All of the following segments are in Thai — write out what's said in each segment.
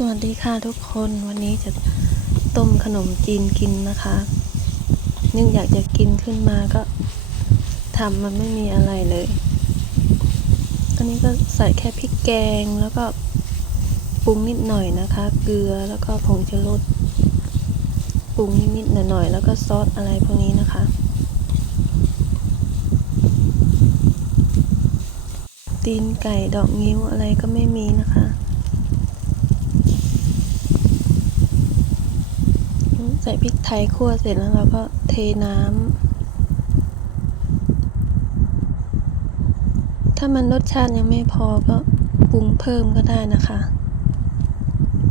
สวัสดีค่ะทุกคนวันนี้จะต้มขนมจีนกินนะคะนึกอยากจะกินขึ้นมาก็ทำมันไม่มีอะไรเลยอันนี้ก็ใส่แค่พริกแกงแล้วก็ปรุงนิดหน่อยนะคะ เกลือแล้วก็ผงชูรสปรุงนิดๆหน่อยๆแล้วก็ซอสอะไรพวกนี้นะคะ ตีนไก่ดอกงิ้วอะไรก็ไม่มีนะคะ ใส่พริกไทยคั่วเสร็จแล้วเราก็เทน้ำ ถ้ามันรสชาติยังไม่พอก็ปรุงเพิ่มก็ได้นะคะ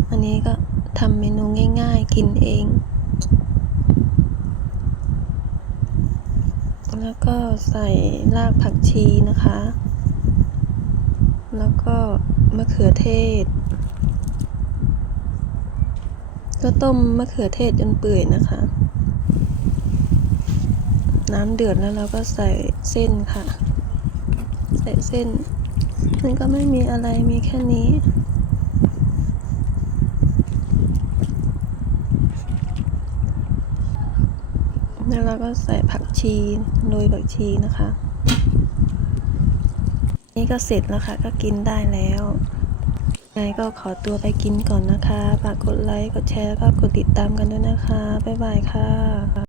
อันนี้ก็ทำเมนูง่ายๆ กินเอง แล้วก็ใส่รากผักชีนะคะ แล้วก็มะเขือเทศ ก็ต้มมะเขือเทศจนเปื่อยนะคะ น้ำเดือดแล้วเราก็ใส่เส้นค่ะ ใส่เส้น มันก็ไม่มีอะไรมีแค่นี้แล้วเราก็ใส่ผักชีโรยผักชีนะคะ นี่ก็เสร็จแล้วค่ะ ก็กินได้แล้ว ยังไงก็ขอตัวไปกินก่อนนะคะ ฝากกดไลค์ กดแชร์แล้วก็กดติดตามกันด้วยนะคะ บ๊ายบายค่ะ